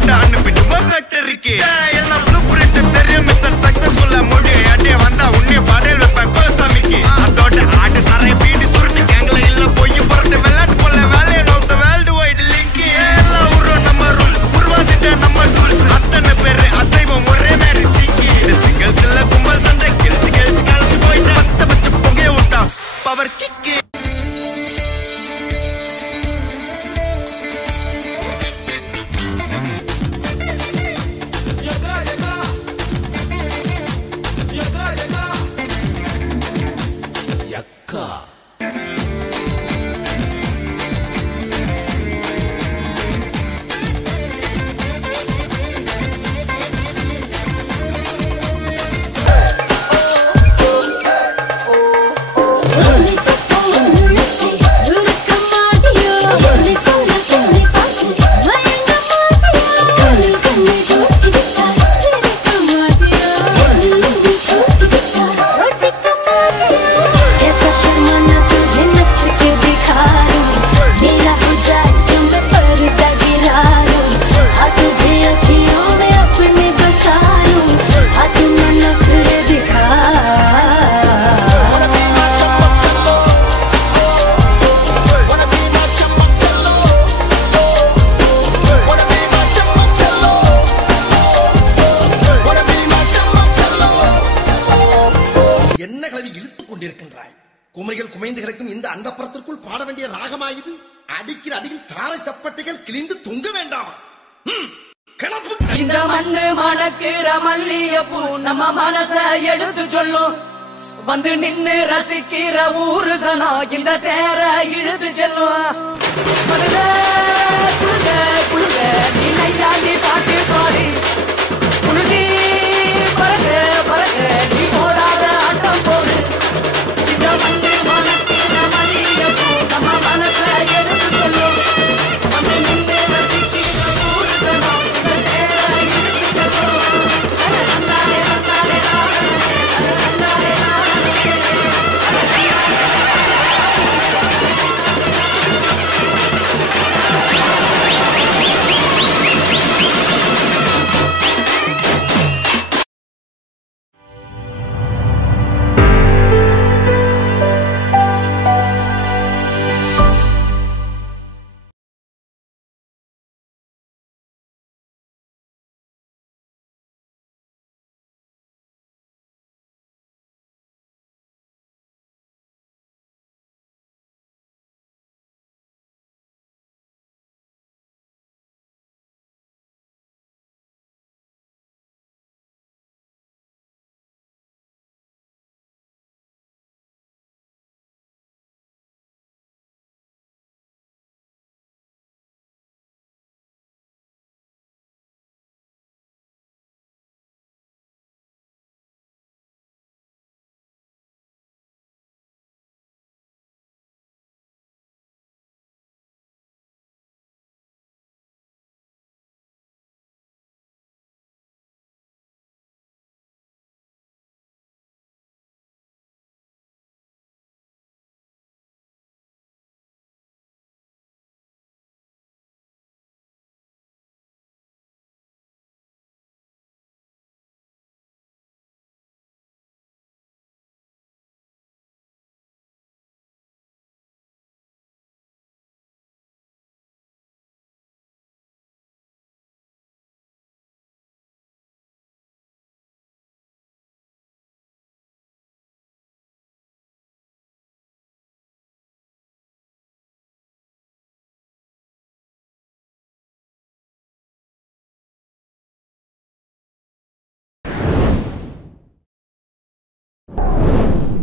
போட்டு அனுப்பிடுவோம் ஃபேக்டரிக்கு. எல்லாம் blue print தெரியும் மிஷன் சக்சஸ்ஃபுல்லா முடியும். அட்டே வந்தா உன்னைய பாடல் வைப்பேன் கோல்சாமிக்கு. அதோட ஆட்டு சாரை பீடி சுருட்டு கேங்கல இல்ல போய் புரட்டு விளையாட்டு போல வேலையை நோத்த வேர்ல்டு வைடு லிங்க். எல்லாம் உருவம் நம்ம ரூல்ஸ் உருவாதிட்ட நம்ம டூல்ஸ். அத்தனை பேரு அசைவம் ஒரே மாதிரி சீக்கி. இது சிங்கிள்ஸ் இல்ல கும்பல் சண்டை கிழிச்சு கிழிச்சு கழிச்சு போயிட்டு பத்த வச்சு புகைய விட்டா பவர் கிக்கு. குமரிகள் குமைந்து கிடக்கும் இந்த அண்டப்புறத்திற்குள் பாட வேண்டிய ராகமாயுது. அடிக்கிற அடியில் தாரை தப்பட்டைகள் கிழிந்து தொங்க வேண்டாமா? இந்த மண்ணு மணக்கிற மல்லியப்பூ நம்ம மனச எடுத்து சொல்லும். வந்து நின்னு ரசிக்கிற ஊரு சனா இந்த தேர இழுத்து செல்லும். குழுக குழுக